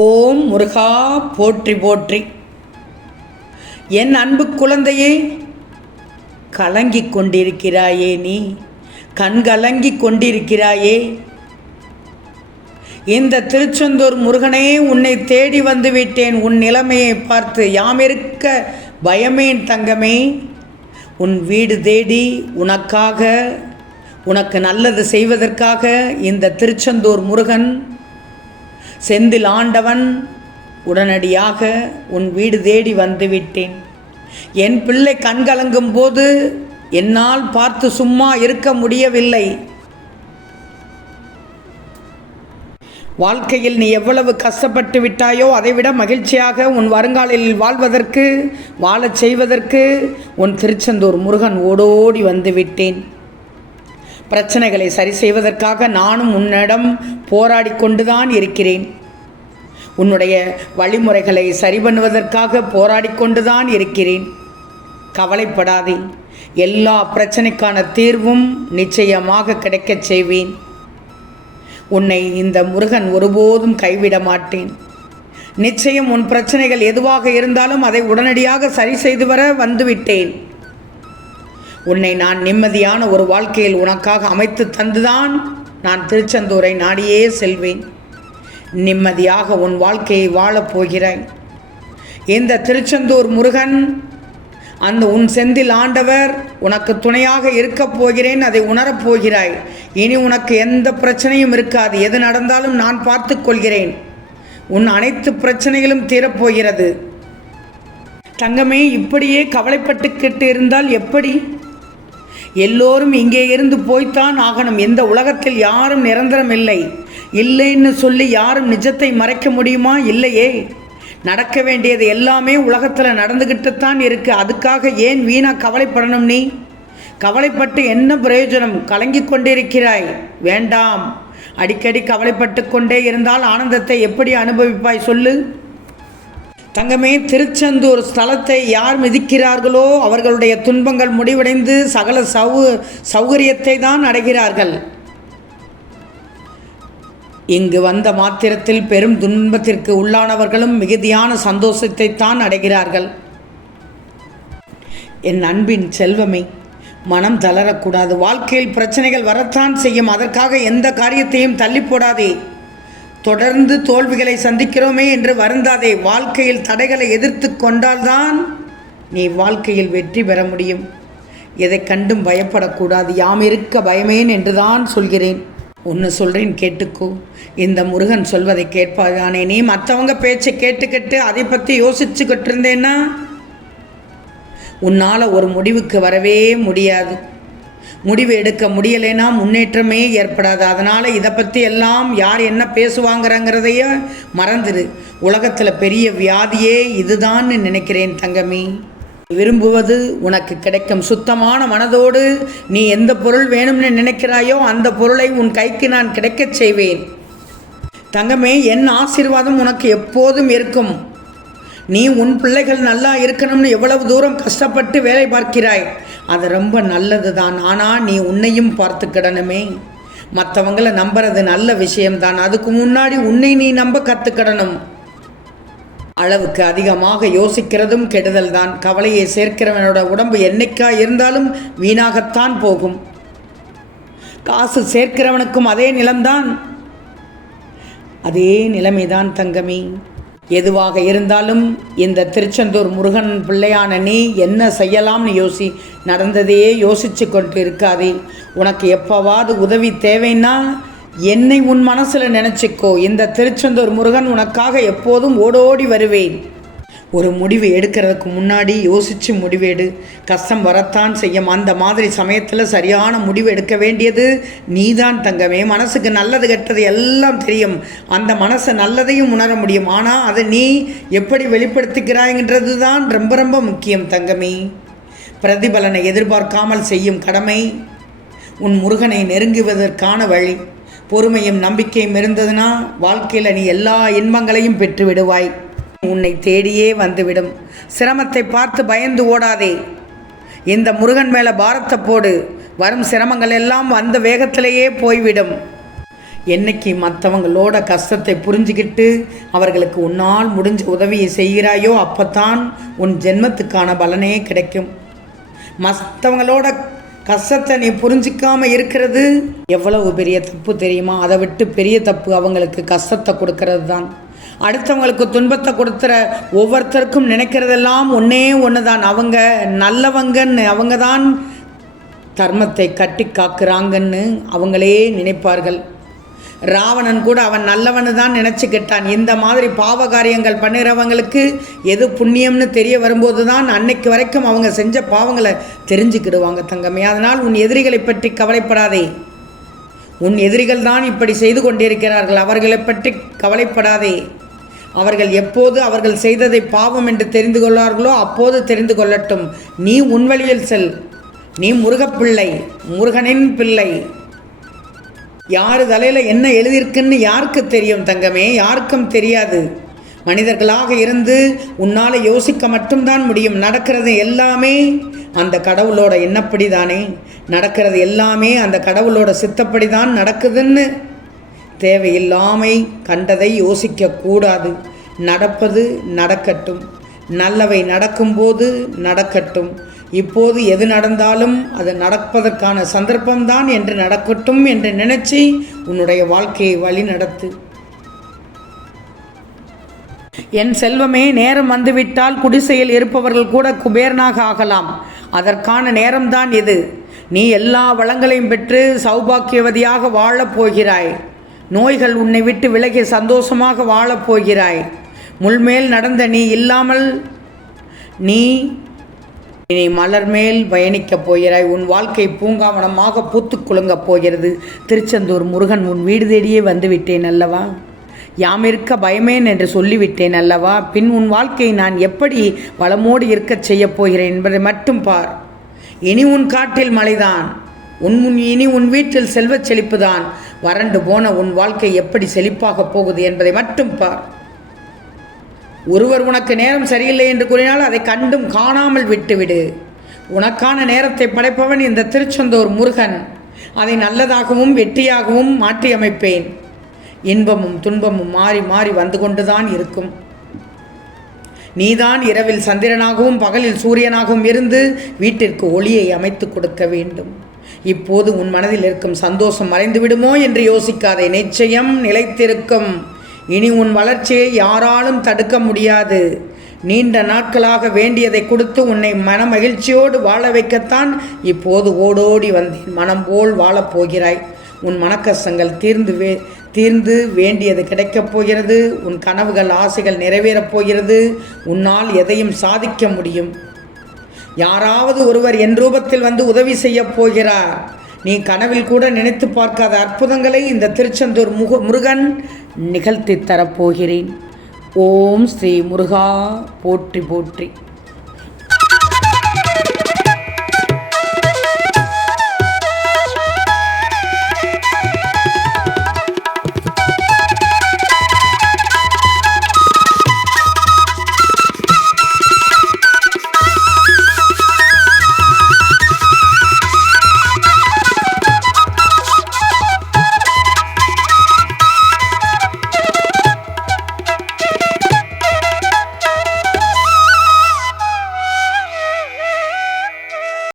ஓம் முருகா போற்றி போற்றி. என் அன்பு குழந்தையே, கலங்கிக் கொண்டிருக்கிறாயே, நீ கண்கலங்கிக் கொண்டிருக்கிறாயே. இந்த திருச்செந்தூர் முருகனே உன்னை தேடி வந்து விட்டேன். உன் நிலைமையை பார்த்து யாமிருக்க பயமேன் தங்கமே. உன் வீடு தேடி உனக்கு நல்லது செய்வதற்காக இந்த திருச்செந்தூர் முருகன் செந்தில் ஆண்டவன் உடனடியாக உன் வீடு தேடி வந்துவிட்டேன். என் பிள்ளை கண்கலங்கும் போது என்னால் பார்த்து சும்மா இருக்க முடியவில்லை. வாழ்க்கையில் நீ எவ்வளவு கஷ்டப்பட்டு விட்டாயோ அதைவிட மகிழ்ச்சியாக உன் வருங்காலில் வாழச் செய்வதற்கு உன் திருச்செந்தூர் முருகன் ஓடோடி வந்து விட்டேன். பிரச்சனைகளை சரி செய்வதற்காக நானும் உன்னிடம் போராடி கொண்டுதான் இருக்கிறேன். உன்னுடைய வழிமுறைகளை சரி பண்ணுவதற்காக போராடி கொண்டுதான் இருக்கிறேன். கவலைப்படாதே, எல்லா பிரச்சனைக்கான தீர்வும் நிச்சயமாக கிடைக்கச் செய்வேன். உன்னை இந்த முருகன் ஒருபோதும் கைவிட மாட்டேன். நிச்சயம் உன் பிரச்சனைகள் எதுவாக இருந்தாலும் அதை உடனடியாக சரி செய்து வர வந்துவிட்டேன். உன்னை நான் நிம்மதியான ஒரு வாழ்க்கையில் உனக்காக அமைத்து தந்துதான் நான் திருச்செந்தூரை நாடியே செல்வேன். நிம்மதியாக உன் வாழ்க்கையை வாழப் போகிறாய். இந்த திருச்செந்தூர் முருகன் உன் செந்தில் ஆண்டவர் உனக்கு துணையாக இருக்கப் போகிறேன். அதை உணரப் போகிறாய். இனி உனக்கு எந்த பிரச்சனையும் இருக்காது. எது நடந்தாலும் நான் பார்த்து கொள்கிறேன். உன் அனைத்து பிரச்சனைகளும் தீரப்போகிறது. தங்கமே, இப்படியே கவலைப்பட்டுக்கிட்டு இருந்தால் எப்படி? எல்லோரும் இங்கே இருந்து போய்த்தான் ஆகணும். இந்த உலகத்தில் யாரும் நிரந்தரம் இல்லைன்னு சொல்லி யாரும் நிஜத்தை மறைக்க முடியுமா? இல்லையே. நடக்க வேண்டியது எல்லாமே உலகத்தில் நடந்துக்கிட்டு தான் இருக்குது. அதுக்காக ஏன் வீணாக கவலைப்படணும்? நீ கவலைப்பட்டு என்ன பிரயோஜனம்? கலங்கி கொண்டிருக்கிறாய். வேண்டாம். அடிக்கடி கவலைப்பட்டு கொண்டே இருந்தால் ஆனந்தத்தை எப்படி அனுபவிப்பாய் சொல்லு தங்கமே. திருச்செந்தூர் ஸ்தலத்தை யார் மிதிக்கிறார்களோ அவர்களுடைய துன்பங்கள் முடிவடைந்து சகல சௌகரியத்தை தான் அடைகிறார்கள். இங்கு வந்த மாத்திரத்தில் பெரும் துன்பத்திற்கு உள்ளானவர்களும் மிகுதியான சந்தோஷத்தை தான் அடைகிறார்கள். என் அன்பின் செல்வமே, மனம் தளரக்கூடாது. வாழ்க்கையில் பிரச்சனைகள் வரத்தான் செய்யும். அதற்காக எந்த காரியத்தையும் தள்ளி போடாதே. தொடர்ந்து தோல்விகளை சந்திக்கிறோமே என்று வருந்தாதே. வாழ்க்கையில் தடைகளை எதிர்த்து கொண்டால்தான் நீ வாழ்க்கையில் வெற்றி பெற முடியும். எதை கண்டும் பயப்படக்கூடாது. யாமிருக்க பயமேன் என்று தான் சொல்கிறேன். ஒன்று சொல்கிறேன், கேட்டுக்கோ. இந்த முருகன் சொல்வதை கேட்பாதானே? நீ மற்றவங்க பேச்சை கேட்டுக்கிட்டு அதை பற்றி யோசிச்சுக்கிட்டு இருந்தேன்னா உன்னால் ஒரு முடிவுக்கு வரவே முடியாது. முடிவு எடுக்க முடியலைன்னா முன்னேற்றமே ஏற்படாது. அதனால் இதை பற்றி எல்லாம் யார் என்ன பேசுவாங்கிறதைய மறந்துடு. உலகத்தில் பெரிய வியாதியே இதுதான்னு நினைக்கிறேன் தங்கமே. விரும்புவது உனக்கு கிடைக்கும். சுத்தமான மனதோடு நீ எந்த பொருள் வேணும்னு நினைக்கிறாயோ அந்த பொருளை உன் கைக்கு நான் கிடைக்கச் செய்வேன். தங்கமே, என் ஆசீர்வாதம் உனக்கு எப்போதும் இருக்கும். நீ உன் பிள்ளைகள் நல்லா இருக்கணும்னு எவ்வளவு தூரம் கஷ்டப்பட்டு வேலை பார்க்கிறாய். அது ரொம்ப நல்லது தான். ஆனால் நீ உன்னையும் பார்த்துக்கிடணுமே. மற்றவங்களை நம்புறது நல்ல விஷயம்தான். அதுக்கு முன்னாடி உன்னை நீ நம்ப கற்றுக்கிடணும். அளவுக்கு அதிகமாக யோசிக்கிறதும் கெடுதல் தான். கவலையை சேர்க்கிறவனோட உடம்பு என்னைக்கா இருந்தாலும் வீணாகத்தான் போகும். காசு சேர்க்கிறவனுக்கும் அதே நிலம்தான். அதே நிலைமைதான் தங்கமே. எதுவாக இருந்தாலும் இந்த திருச்செந்தூர் முருகன் பிள்ளையான நீ என்ன செய்யலாம்னு நடந்ததையே யோசிச்சு கொண்டு இருக்காதே. உனக்கு எப்போவாது உதவி தேவைன்னா என்னை உன் மனசில் நினச்சிக்கோ. இந்த திருச்செந்தூர் முருகன் உனக்காக எப்போதும் ஓடோடி வருவேன். ஒரு முடிவு எடுக்கிறதுக்கு முன்னாடி யோசித்து முடிவெடு. கஷ்டம் வரத்தான் செய்யும். அந்த மாதிரி சமயத்தில் சரியான முடிவு எடுக்க வேண்டியது நீதான் தங்கமே. மனசுக்கு நல்லது கெட்டது எல்லாம் தெரியும். அந்த மனசை நல்லதையும் உணர முடியும். ஆனால் அதை நீ எப்படி வெளிப்படுத்திக்கிறாய்ன்றது தான் ரொம்ப ரொம்ப முக்கியம் தங்கமே. பிரதிபலனை எதிர்பார்க்காமல் செய்யும் கடமை உன் முருகனை நெருங்குவதற்கான வழி. பொறுமையும் நம்பிக்கையும் இருந்ததுன்னா வாழ்க்கையில் நீ எல்லா இன்பங்களையும் பெற்று விடுவாய். உன்னை தேடியே வந்துவிடும். சிரமத்தை பார்த்து பயந்து ஓடாதே. இந்த முருகன் மேலே பாரத்தை போடு. வரும் சிரமங்கள் எல்லாம் அந்த வேகத்திலேயே போய்விடும். என்னைக்கு மற்றவங்களோட கஷ்டத்தை புரிஞ்சுக்கிட்டு அவர்களுக்கு உன்னால் முடிஞ்ச உதவியை செய்கிறாயோ அப்போத்தான் உன் ஜென்மத்துக்கான பலனே கிடைக்கும். மற்றவங்களோட கஷ்டத்தை நீ புரிஞ்சிக்காம இருக்கிறது எவ்வளவு பெரிய தப்பு தெரியுமா? அதை விட்டு பெரிய தப்பு அவங்களுக்கு கஷ்டத்தை கொடுக்கறது தான். அடுத்தவங்களுக்கு துன்பத்தை கொடுத்துற ஒவ்வொருத்தருக்கும் நினைக்கிறதெல்லாம் ஒன்றே ஒன்று தான், அவங்க நல்லவங்கன்னு, அவங்க தான் தர்மத்தை கட்டி காக்குறாங்கன்னு அவங்களே நினைப்பார்கள். ராவணன் கூட அவன் நல்லவனு தான் நினச்சிக்கிட்டான். இந்த மாதிரி பாவ காரியங்கள் பண்ணுறவங்களுக்கு எது புண்ணியம்னு தெரிய வரும்போது தான் அன்னைக்கு வரைக்கும் அவங்க செஞ்ச பாவங்களை தெரிஞ்சுக்கிடுவாங்க தங்கமே. அதனால் உன் எதிரிகளை பற்றி கவலைப்படாதே. உன் எதிரிகள் தான் இப்படி செய்து கொண்டிருக்கிறார்கள், அவர்களை பற்றி கவலைப்படாதே. அவர்கள் எப்போது அவர்கள் செய்ததை பாவம் என்று தெரிந்து கொள்வார்களோ அப்போது தெரிந்து கொள்ளட்டும். நீ உன் வழியில் செல். நீ முருகப்பிள்ளை, முருகனின் பிள்ளை. யார் தலையில் என்ன எழுதியிருக்குன்னு யாருக்கு தெரியும் தங்கமே? யாருக்கும் தெரியாது. மனிதர்களாக இருந்து உன்னால் யோசிக்க மட்டும்தான் முடியும். நடக்கிறது எல்லாமே அந்த கடவுளோட எண்ணப்படி தானே, நடக்கிறது எல்லாமே அந்த கடவுளோட சித்தப்படி தான் நடக்குதுன்னு தேவையில்லாமை கண்டதை யோசிக்கக்கூடாது. நடப்பது நடக்கட்டும், நல்லவை நடக்கும்போது நடக்கட்டும். இப்போது எது நடந்தாலும் அது நடப்பதற்கான சந்தர்ப்பம்தான் என்று நடக்கட்டும் என்று நினைச்சு உன்னுடைய வாழ்க்கையை வழி நடத்து. என் செல்வமே, நேரம் வந்துவிட்டால் குடிசையில் இருப்பவர்கள் கூட குபேரனாக ஆகலாம். அதற்கான நேரம்தான் இது. நீ எல்லா வளங்களையும் பெற்று சௌபாக்கியவதியாக வாழப் போகிறாய். நோய்கள் உன்னை விட்டு விலகி சந்தோஷமாக வாழப் போகிறாய். முள்மேல் நடந்த நீ இல்லாமல் நீ இனி மலர் மேல் பயணிக்கப் போகிறாய். உன் வாழ்க்கை பூங்காவனமாக பூத்து குலுங்கப் போகிறது. திருச்செந்தூர் முருகன் உன் வீடு தேடியே வந்துவிட்டேன் அல்லவா? யாமிருக்க பயமேன் என்று சொல்லிவிட்டேன் அல்லவா? பின் உன் வாழ்க்கையை நான் எப்படி வளமோடு இருக்கச் செய்யப் போகிறேன் என்பதை மட்டும் பார். இனி உன் காட்டில் மழைதான், இனி உன் வீட்டில் செல்வச் செழிப்புதான். வறண்டு போன உன் வாழ்க்கை எப்படி செழிப்பாக போகுது என்பதை மட்டும் பார். ஒருவர் உனக்கு நேரம் சரியில்லை என்று கூறினால் அதை கண்டும் காணாமல் விட்டுவிடு. உனக்கான நேரத்தை படைப்பவன் இந்த திருச்செந்தூர் முருகன். அதை நல்லதாகவும் வெற்றியாகவும் மாற்றி அமைப்பேன். இன்பமும் துன்பமும் மாறி மாறி வந்து கொண்டுதான் இருக்கும். நீதான் இரவில் சந்திரனாகவும் பகலில் சூரியனாகவும் இருந்து வீட்டிற்கு ஒளியை அமைத்து கொடுக்க வேண்டும். இப்போது உன் மனதில் இருக்கும் சந்தோஷம் மறைந்து விடுமோ என்று யோசிக்காதே. நிச்சயம் நிலைத்திருக்கும். இனி உன் வளர்ச்சியை யாராலும் தடுக்க முடியாது. நீண்ட நாட்களாக வேண்டியதை கொடுத்து உன்னை மன மகிழ்ச்சியோடு வாழ வைக்கத்தான் இப்போது ஓடோடி வந்தேன். மனம் போல் வாழப்போகிறாய். உன் மனக்கஷ்டங்கள் தீர்ந்து வேண்டியது கிடைக்கப் போகிறது. உன் கனவுகள் ஆசைகள் நிறைவேறப் போகிறது. உன்னால் எதையும் சாதிக்க முடியும். யாராவது ஒருவர் என் ரூபத்தில் வந்து உதவி செய்யப் போகிறார். நீ கனவில் கூட நினைத்து பார்க்காத அற்புதங்களை இந்த திருச்செந்தூர் முருகன் நிகழ்த்தி தரப்போகிறேன். ஓம் ஸ்ரீ முருகா போற்றி போற்றி.